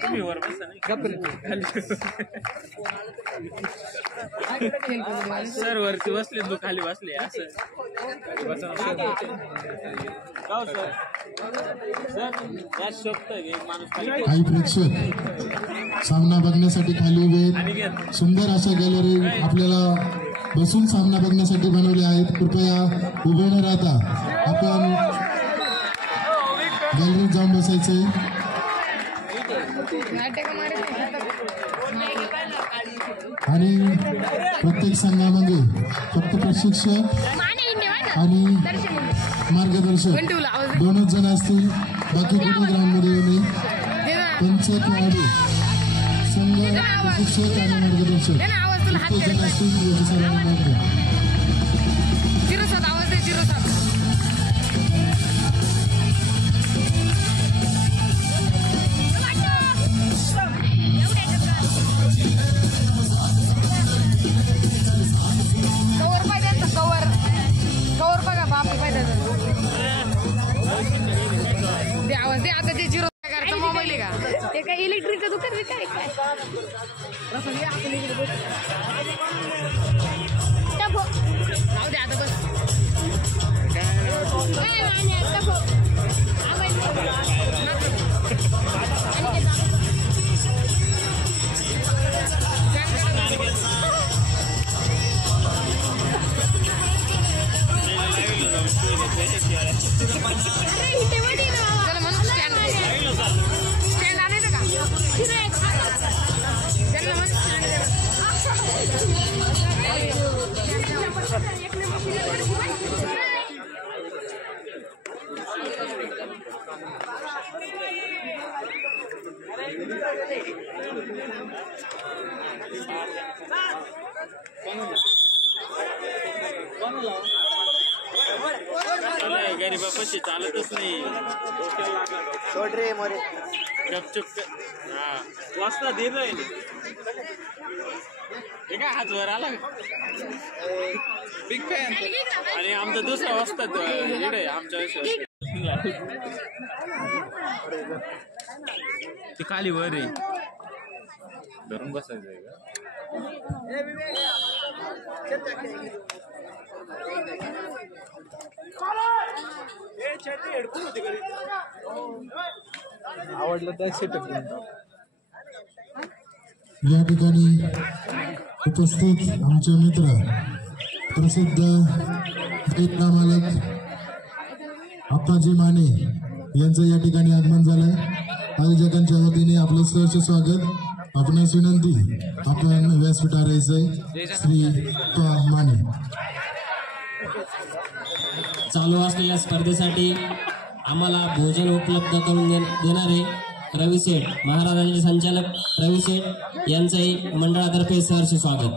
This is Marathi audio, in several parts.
तुम्ही वर बसा नाही सर वरती बसले तू खाली बसले असं काही प्रेक्षक सामना बघण्यासाठी खाली उभे आहेत. सुंदर अशा गॅलरी आपल्याला बसून सामना बघण्यासाठी बनवले आहेत. कृपया उभे न राहता आपण गॅलरीत जाऊन बसायचे. आणि प्रत्येक संघामध्ये फक्त प्रशिक्षक आणि मार्गदर्शक दोनच जण असतील. बाकी कुठे ग्राउंडमध्ये येऊ नये. पंच खेळाडू संघ प्रशिक्षक आणि मार्गदर्शक प्रत्येक जण असतील याची सर्वांना नोंद घ्या. ते काय इलेक्ट्रिकचं दुकान काय जाऊ दे आता बस गरीबापाशी चालतच नाही. सोड रे मोरे गपचूप वाजता दिलंय हे काय हात वर आला बिग फॅन. आणि आमचा दुसरा वाजतात इकडे आमच्या ते खाली वर आहे धरून बसायचं आहे का. आवडलं तर सेटअप. या ठिकाणी उपस्थित आमचे मित्र प्रसिद्ध गीतकार मालक अप्पाजी माने यांचं या ठिकाणी आगमन झालंय. आयोजकांच्या वतीने आपलं सहर्ष स्वागत. आपणास विनंती आपण व्यासपीठावर यायचंय. श्री माने. चालू असलेल्या स्पर्धेसाठी आम्हाला भोजन उपलब्ध करून देणारे रवी शेठ महाराजांचे संचालक रवी शेठ यांचंही मंडळातर्फे सहर्ष स्वागत.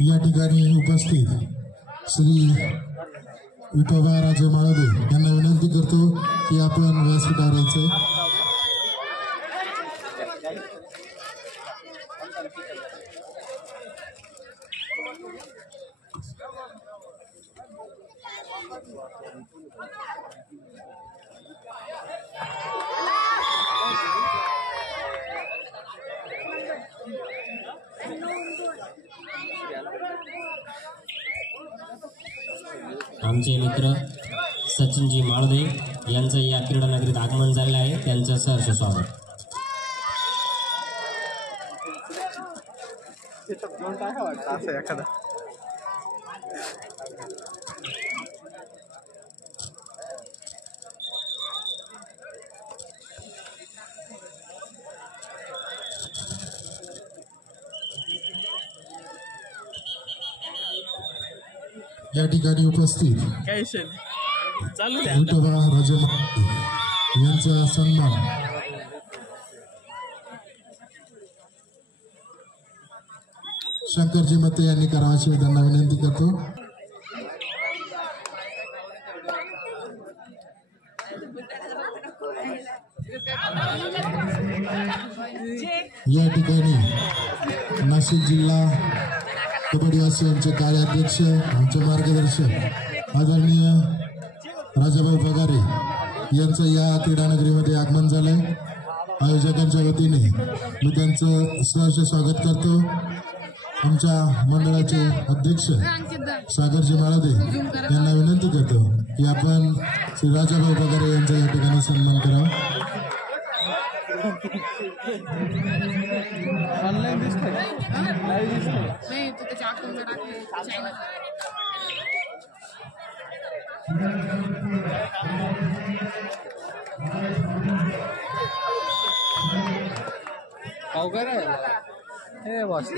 या ठिकाणी उपस्थित श्री विठोबा राजे माळदे यांना विनंती करतो की आपण व्यासपीठावर यायचं. आमचे मित्र सचिनजी माळदे यांचं या क्रीडा नगरीत आगमन झाले आहे, त्यांचं सहर्ष स्वागत. असं एखादा या ठिकाणी उपस्थित काय चालू द्या. विठोबा राजे यांचा सन्मान शंकरजी मते यांनी करावा अशी त्यांना विनंती करतो. या ठिकाणी नाशिक जिल्हा कबड्डीवासियांचे कार्याध्यक्ष आमचे मार्गदर्शक आदरणीय राजाभाऊ पगारे यांचं या क्रीडानगरीमध्ये आगमन झालंय. आयोजकांच्या वतीने मी त्यांचं सहर्ष स्वागत करतो. आमच्या मंडळाचे अध्यक्ष सागरजी माळदे यांना विनंती करतो की आपण श्री राजाभाऊ पगारे यांचा या ठिकाणी सन्मान करावा. ऑनलाईन दिसतंय, लाईव्ह दिसतंय. नाही तू त्याच्या अकाउंटला टाकले चायना. अवघड आहे हे बॉस.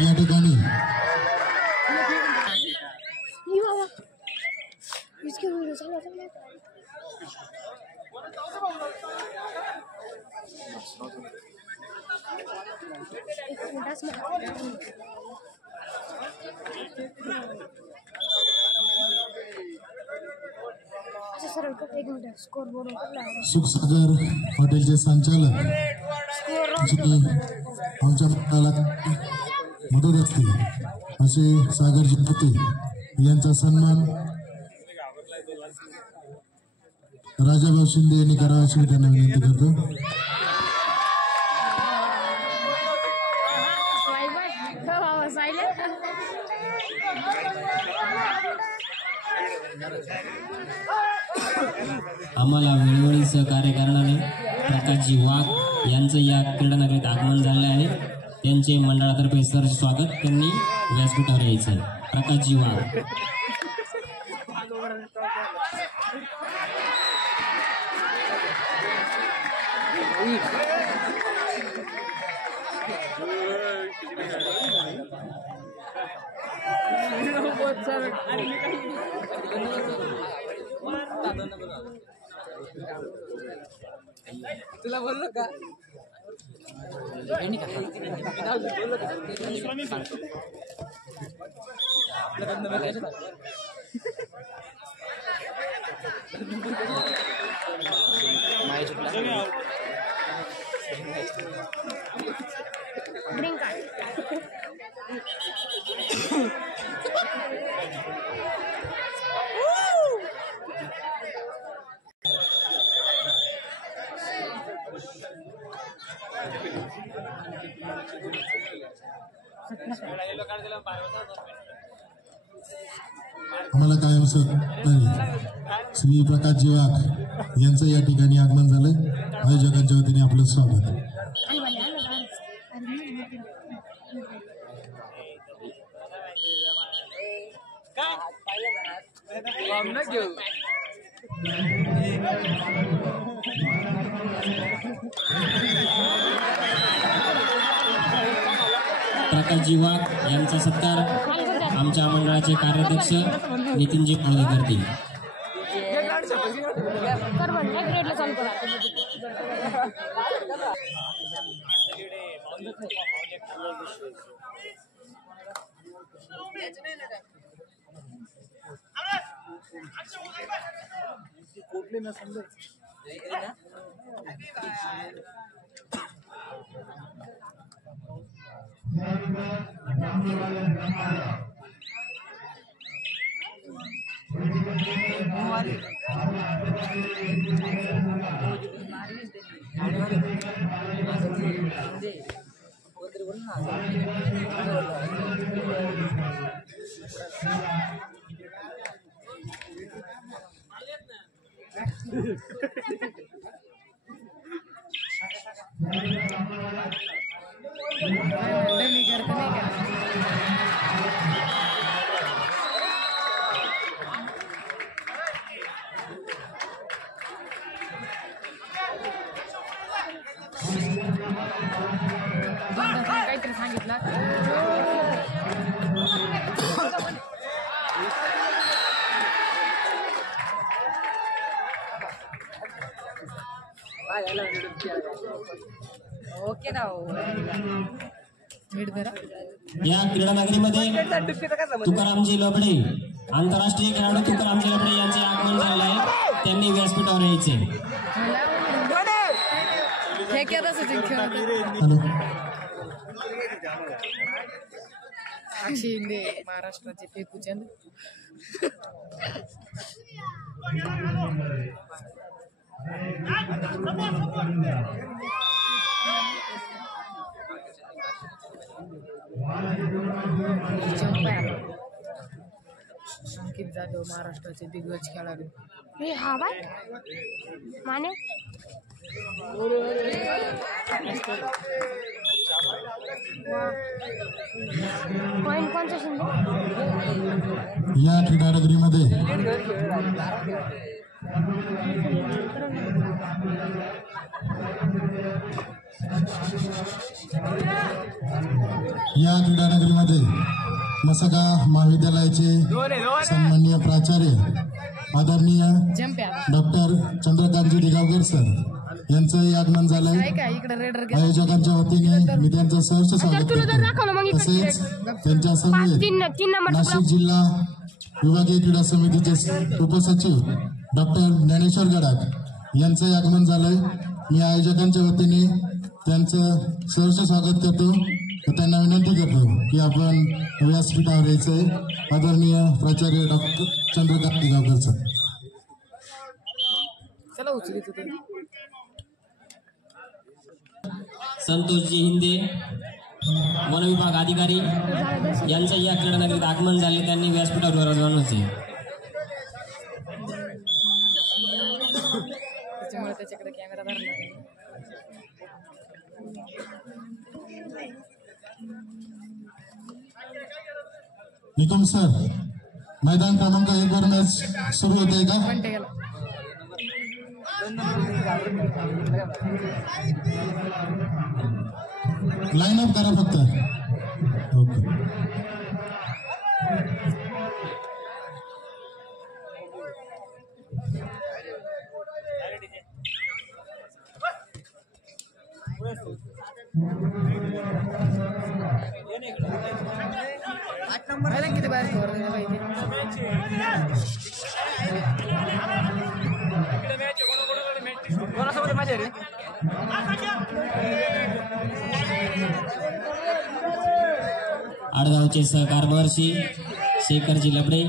या ठिकाणी सुखसागर हॉटेलचे संचालक जी आमच्या मंडळाला मदत असते असे सागरजी पते यांचा सन्मान राजाभाऊ शिंदे यांनी करावा अशी मी त्यांना विनंती करतो. आम्हाला वेळोवेळी सहकार्य करणारे प्रकाशजी वाघ यांचं या क्रीडानगरीत आगमन झाले आहे, त्यांचे मंडळातर्फे सहर्ष स्वागत. त्यांनी व्यासपीठावर यायचं आहे. प्रकाशजी वाघ. तुला बोललो का आम्हाला कायम श्री प्रकाशजी वाघ यांचं या ठिकाणी आगमन झालंय. आयोजकांच्या वतीने आपलं स्वागत. प्रकाशजी वाघ यांचा सत्कार आमच्या मंडळाचे कार्याध्यक्ष नितीनजी पाळवे करतील. कर म्हणलं ग्रेडला चालू करा. काहीतरी सांगितलं. ओके ना या क्रीडा नगरीमध्ये तुकारामजी लबडे, आंतरराष्ट्रीय खेळाडू तुकारामजी लबडे यांचे आगमन झाले आहे. त्यांनी व्यासपीठावर यायचे. हॅलो. शिंदे महाराष्ट्राचे फेकूचंद. अंकित जाधव महाराष्ट्राचे दिग्गज खेळाडू. हे हा बाय माने पॉइंट कोणचा शिंदे. या क्रीडानगरीमध्ये मसगा महाविद्यालयाचे सन्माननीय प्राचार्य आदरणीय डॉक्टर चंद्रकांतजी दिगावकर सर यांचंही आगमन झालंय. आयोजकांच्या वतीने मी त्यांचं सहर्ष स्वागत करतो. तसेच त्यांच्या समवेत नाशिक जिल्हा विभागीय क्रीडा समितीचे उपसचिव डॉक्टर ज्ञानेश्वर गडाख यांचंही आगमन झालंय. मी आयोजकांच्या वतीने त्यांचं सहर्ष स्वागत करतो व त्यांना विनंती करतो की आपण व्यासपीठावर यायचंय. आदरणीय प्राचार्य डॉक्टर चंद्रकांत दिगावकर सर. संतोषजी हिंदे वनविभाग अधिकारी यांचं या क्रीडा नगरीत आगमन झाले. त्यांनी व्यासपीठावर जाऊन होते. त्याच्याकडे कॅमेरा धरला. निकम सर, मैदान क्रमांक 1 वर मॅच सुरू होते का? लाईन अप करा फक्त. ओके. किती बाहेर कोणासोबत माझ्या रे. आडगावचे सहकार महर्षी शेखरजी लबडे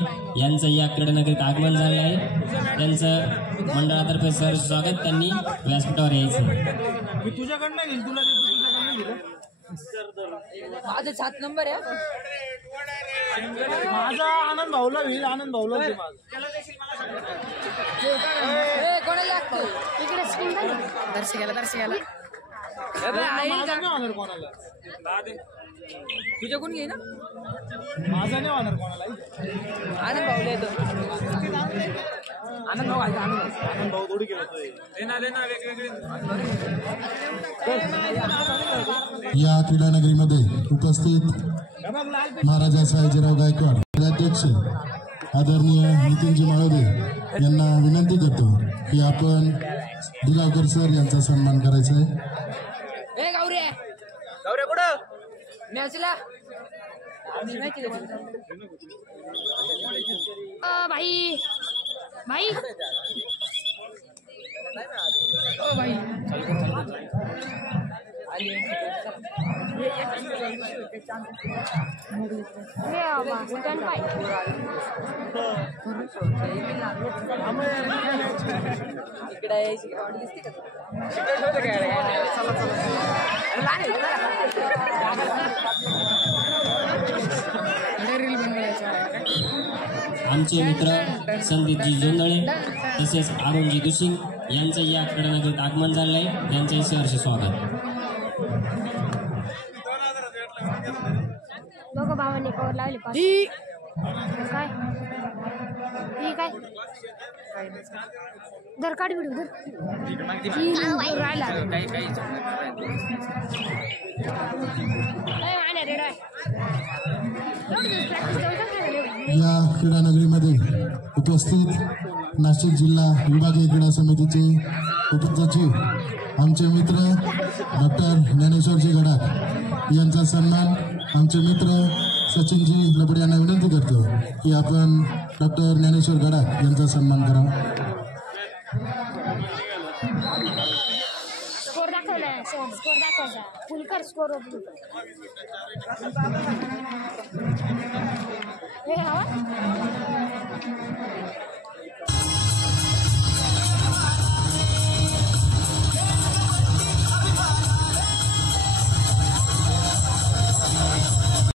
यांचं या क्रीडानगरीत आगमन झाले आहे. त्यांचं मंडळातर्फे सहर्ष स्वागत. त्यांनी व्यासपीठावर यायचं. माझा 7 नंबर आहे. माझा आनंद भाऊला होईल. आनंद भाऊला कोणाला लागतो इकडे स्क्रीन दर्शकाला दर्शकाला कोणाला तुझ्या कोण घे ना. माझा नाही होणार कोणाला. आनंद भाऊला येतो. आनंद भाऊ घालतो, आनंद भाऊ थोडी केलं या क्रीडा नगरीमध्ये उपस्थित महाराजा सयाजीराव गायकवाड अध्यक्ष आदरणीय नितीनजी माळोदे यांना विनंती करतो की आपण दिगावकर सर यांचा सन्मान करायचा आहे. गौऱ्या कुठं मॅचला भाई भाई आमचे मित्र संदीपजी जोंधळे तसेच अरुणजी दुसिंग यांचं या क्रीडानगरीत आगमन झालं आहे. त्यांचंही सहर्ष स्वागत. दोघं भावांनी कवर लावले पाच. काय काय धर काढ व्हिडिओ धर राहिला या क्रीडा नगरीमध्ये उपस्थित नाशिक जिल्हा विभागीय क्रीडा समितीचे उपसचिव आमचे मित्र डॉक्टर ज्ञानेश्वरजी गडाख यांचा सन्मान आमचे मित्र सचिनजी लबडे यांना विनंती करतो की आपण डॉक्टर ज्ञानेश्वर गडाख यांचा सन्मान करा. स्कोर दाखवला स्कोर दाखवायचा फुलकर स्कोर हे हवा